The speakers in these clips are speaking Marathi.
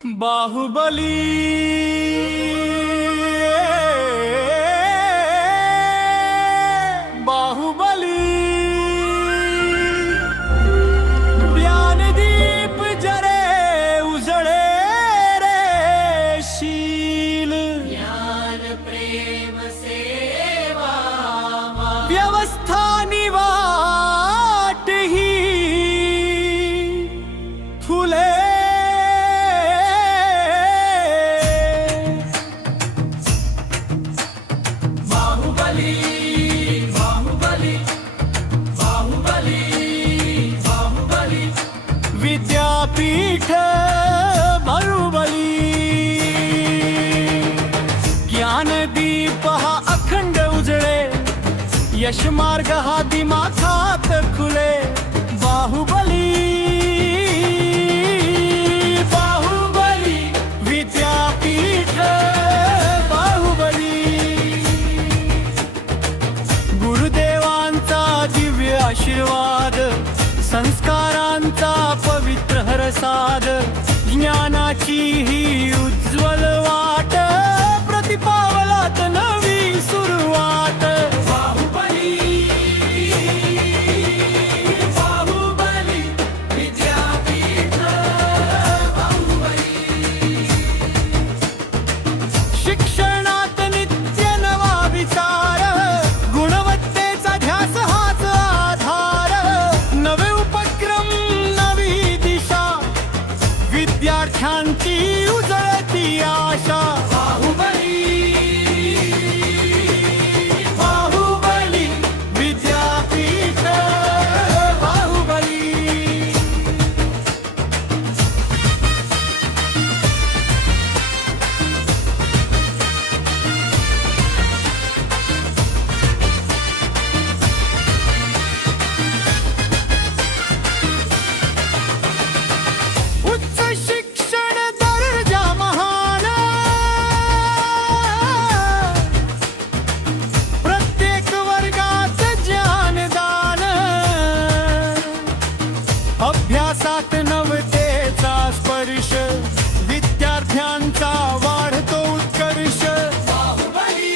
बाहुबली बाहुबली ज्ञानदीप जरे उजळे रे शील ज्ञान प्रेम सेवा व्यवस्था निवाट ही फुले बाहुबली बाहुबली बाहुबली बाहुबली विद्यापीठ बाहुबली ज्ञानदीप हा अखंड उजळे यशमार्ग हा दिमाखात खुले बाहुबली बाहुबली विद्यापीठ बाहुबली गुरुदेवांचा दिव्य आशीर्वाद संस्कारांचा पवित्र हरसाद ज्ञानाची ही उज्ज्वल वाट प्रतिपावलात नवी सुरुवात बाहुबली बाहुबली विद्यापीठ बाहुबली शिक्षणात नित्य नवा विचार गुणवत्तेचा ध्यास हाच आधार नवे उपक्रम नवी दिशा विद्यार्थ्यांची उजळती आशा बाहुबली बाहुबली विद्यापीठ बाहुबली उच्च शिक्षण दर्जा महान प्रत्येक वर्गात ज्ञानदान अभ्यासात नवतेचा स्पर्श विद्यार्थ्यांचा वाढतो उत्कर्ष बाहुबली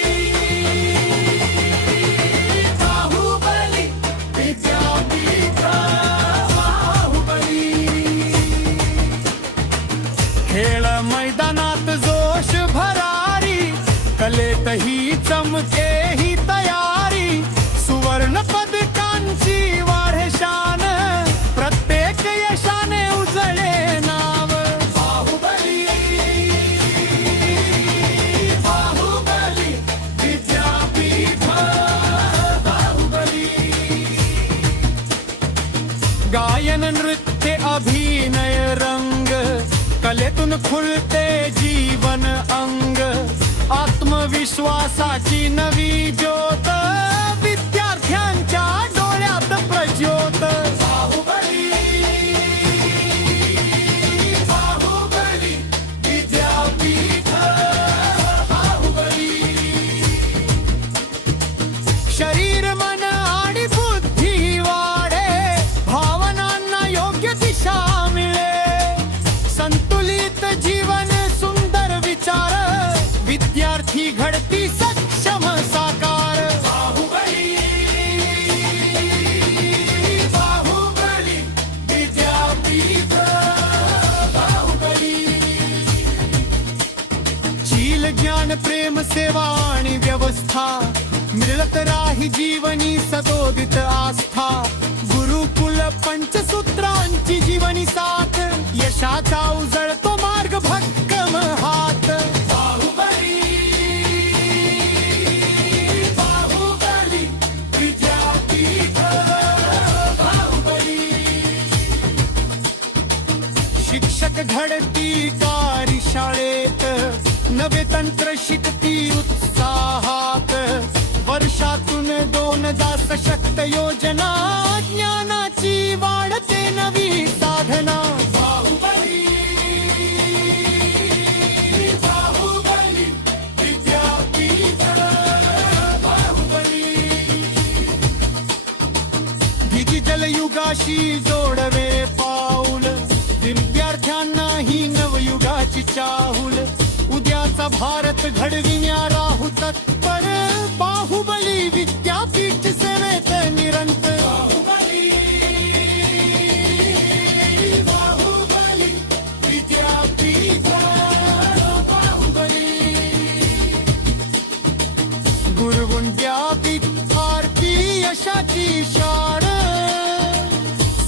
बाहुबली विद्यापीठ बाहुबली खेळ मैदानात जोश भरारी कलेतही चमके ही तयारी सुवर्ण पदकांची वाढशान प्रत्येक यशाने उजळे नाव बाहुबली बाहुबली विद्यापीठ बाहुबली गायन नृत्य अभिनय रंग कलेतून खुलते जीवन अंग आत्मविश्वासाची नवी ज्योत विद्यार्थ्यांच्या डोळ्यात प्रज्योत बाहुबली बाहुबली विद्यापीठ बाहुबली शरीर मन आणि बुद्धी वाढे भावनांना योग्य दिशा मिळे संतुलित जीवन सुंदर विचार विद्यार्थी घडती सक्षम साकार बाहुबली बाहुबली विद्यापीठ बाहुबली शील ज्ञान प्रेम सेवा आणि व्यवस्था मिळत राही जीवनी सदोदित आस्था गुरुकुल पंचसूत्रांची जीवनी साथ यशाचा उजळतो मार्ग भक्कम हात बाहुबली बाहुबली विद्यापीठ बाहुबली शिक्षक घडती कार्यशाळेत नवे तंत्र शिकती उत्साहात वर्षातून 2दा सशक्त योजना ज्ञानाची वाढते नवी साधना बाहुबली बाहुबली विद्यापीठ बाहुबली डिजिटल युगाशी जोडवे पाऊल विद्यार्थ्यांना ही नवयुगाची चाहुल उद्याचा भारत घडविण्या राहू तत्पर बाहुबली विद्यापीठ सेवेत निरंतर बाहुबली विद्यापीठ बाहुबली गुरुविद्यापीठ आरती यशाची शान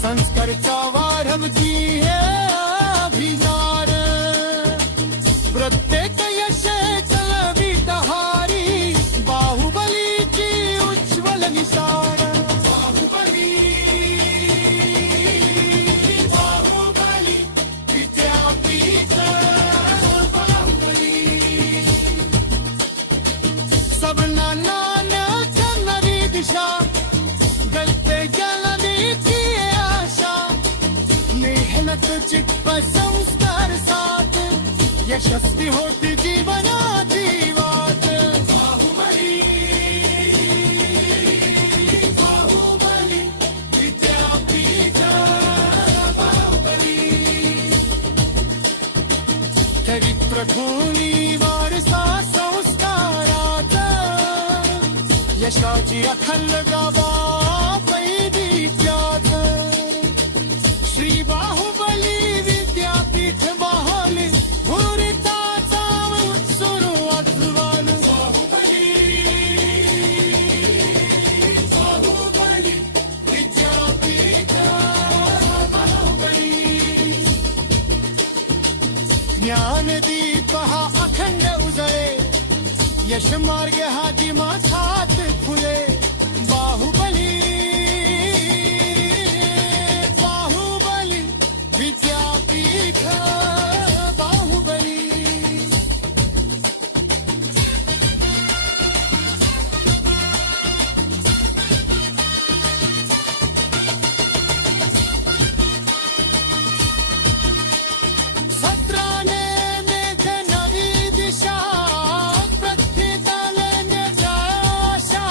संस्कारचा वाढवती हे अभिमान प्रत्येक यश चलवितहारी बाहुबलीची उज्ज्वल निशाण बाहुबली बाहुबली विद्यापीठ बाहुबली सबना नानक नवी दिशा गलते जलनी की आशा मेहनत चित्त संस्कार साथ यशस्वी होती जीवनाची वाट बाहुबली बाहुबली विद्यापीठ बाहुबली चरित्र भूमी वारसा संस्काराचा यशाची अखंड गावा पैदीच्यात श्री बाहुबली विद्यापीठ बहाली हुरिताचा सुरुवात झाली बाहुबली विद्यापीठ बाहुबली ज्ञानदीप हा अखंड उजळे यश मार्ग हा दिमाखात फुले बाहुबली बाहुबली विद्यापीठ बाहुबली सत्राने मेघ नवी दिशा प्रत्येकाला निराशा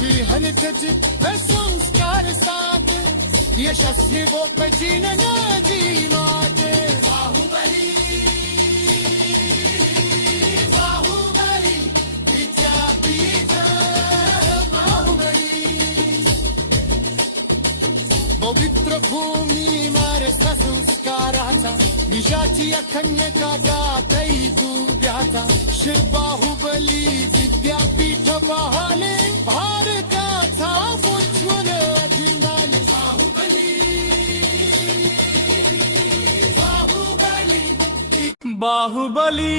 बिहनित चित्त संस्कार साथ यशस्वी वो जीवन जीवाते बाहुबली बाहुबली विद्यापीठ बाहुबली पवित्र भूमी मारस संस्काराचा विषाची अखंड गाथाई दुब्याचा श्री बाहुबली विद्यापीठ बहाले भारताचा उज्ज्वल अभिमान बाहुबली बाहुबली बाहुबली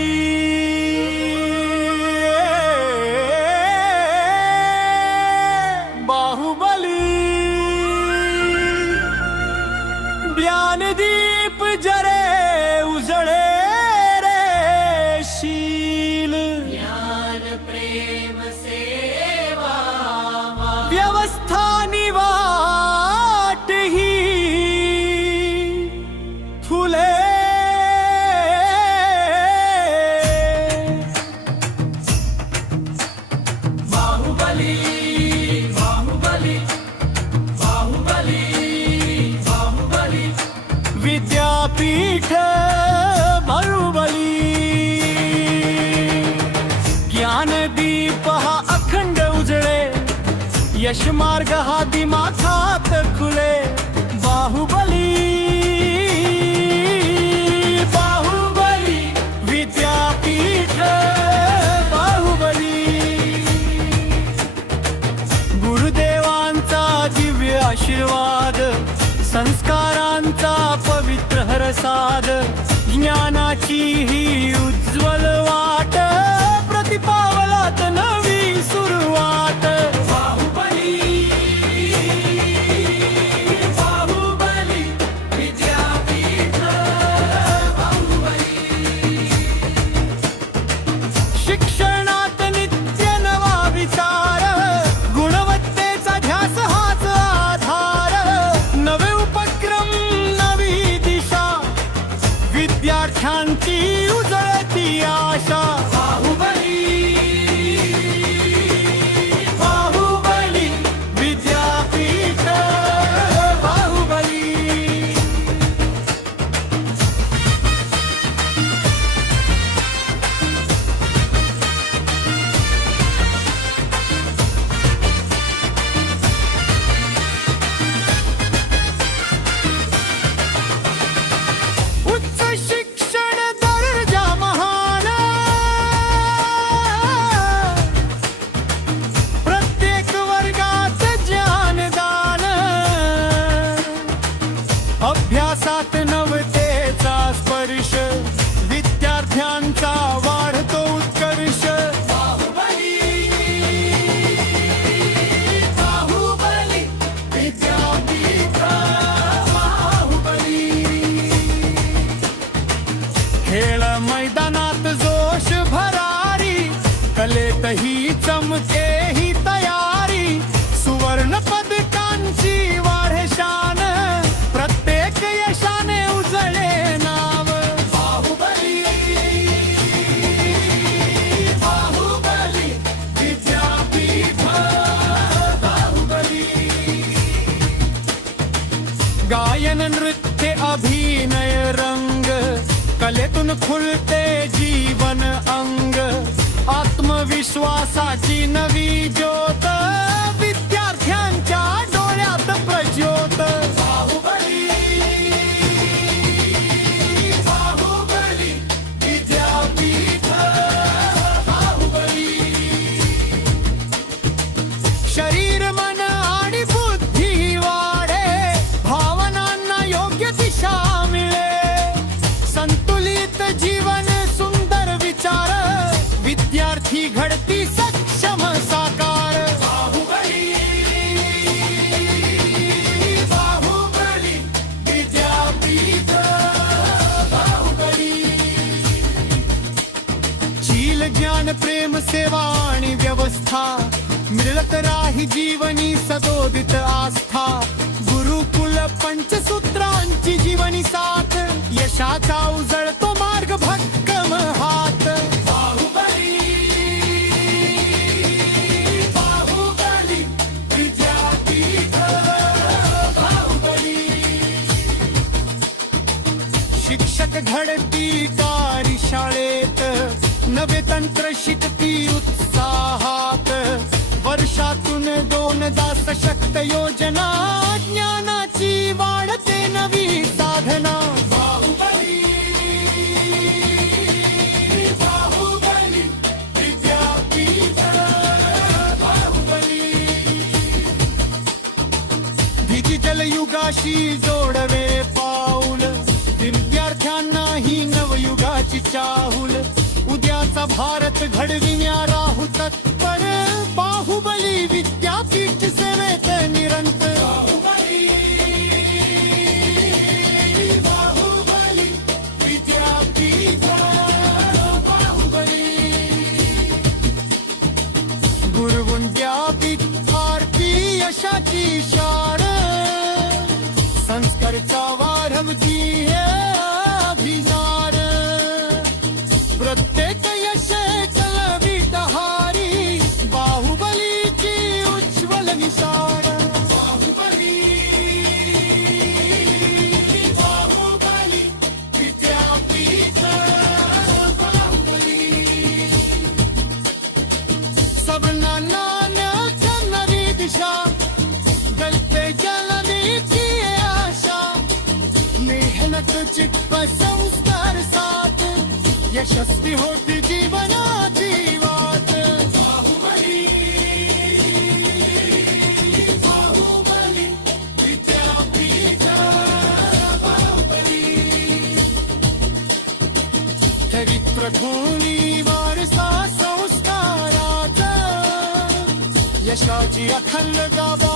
बाहुबली ज्ञानदीप जरे उजळे रे शील ज्ञान प्रेम सेवा व्यवस्था निवाट ही फुले बाहुबली बाहुबली बाहुबली बाहुबली विद्यापीठ बाहुबली ज्ञानदीप हा अखंड उजळे यश मार्ग हा दिमाखात खुले बाहुबली बाहुबली विद्यापीठ बाहुबली गुरुदेवांचा दिव्य आशीर्वाद संस्कारांचा पवित्र हरसाद ज्ञानाची ही उज्ज्वल वाट प्रतिपावलात नवी सुरुवात बाहुबली बाहुबली विद्यापीठ बाहुबली शिक्षणात नित्य नवा विचार गुणवत्तेचा ध्यास हाच आधार नवे उपक्रम नवी दिशा विद्यार्थ्यांची उजळती आशा बाहुबली बाहुबली विद्यापीठ बाहुबली खेळ मैदानात जोश भरारी, कलेतही चमके ही तयारी, सुवर्ण पदकांची वाढे शान, प्रत्येक यशाने उजळे नाव. बाहुबली बाहुबली विद्यापीठ बाहुबली. गायन नृत्य अभिनय रंग, कलेतून खुलते जीवन अंग, आत्मविश्वासाची नवी ज्योत, विद्यार्थ्यांच्या डोळ्यात प्रज्योत. बाहुबली बाहुबली विद्यापीठ बाहुबली. शरीर मन आणि बुद्धी वाढे, भावनांना योग्य दिशा मिळे, संतुलित जीवन सुंदर विचार, विद्यार्थी घडती सक्षम साकार. बाहुबली बाहुबली विद्यापीठ बाहुबली. शील ज्ञान प्रेम सेवा आणि व्यवस्था, मिळत राही जीवनी सदोदित आस्था, गुरुकुल पंचसूत्रांची जीवनी साथ, यशाचा उजळतो मार्ग भक्कम हात. बाहुबली बाहुबली विद्यापीठ बाहुबली. शिक्षक घडती कार्यशाळेत, नवे तंत्र शिकती उत्साहात, वर्षातून 2दा सशक्त योजना, ज्ञानाची वाढते नवी साधना. बाहुबली बाहुबली विद्यापीठ बाहुबली. डिजिटल युगाशी जोडवे पाऊल, विद्यार्थ्यांना ही नवयुगाची चाहूल, उद्याचा भारत घडविण्या राहू तत्पर, बाहुबली विद्यापीठ सेवेत निरंतर. बाहुबली बाहुबली विद्यापीठ बाहुबली. गुरु विद्यापीठार्थी यशाची शान, संस्कारचा वाढवती हे अभिमान, प्रत्येक यश कलवितहारी, बाहुबलीची उज्ज्वल निशाण. बाहुबली बाहुबली विद्यापीठ बाहुबली. सबना नानक नवी दिशा, गलते जलने आशा, मेहनत चित्त संस्कार साथ, यशस्वी होती जीवनाची वाट. बाहुबली बाहुबली विद्यापीठ बाहुबली. चरित्र गुणी वारसा संस्काराचा, यशाची अखंड गाभा